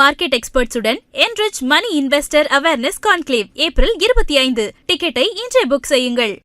Market எக்ஸ்பர்ட்ஸுடன் enrich money investor awareness conclave April 25. டிக்கெட்டை இன்றே book செய்யுங்கள்.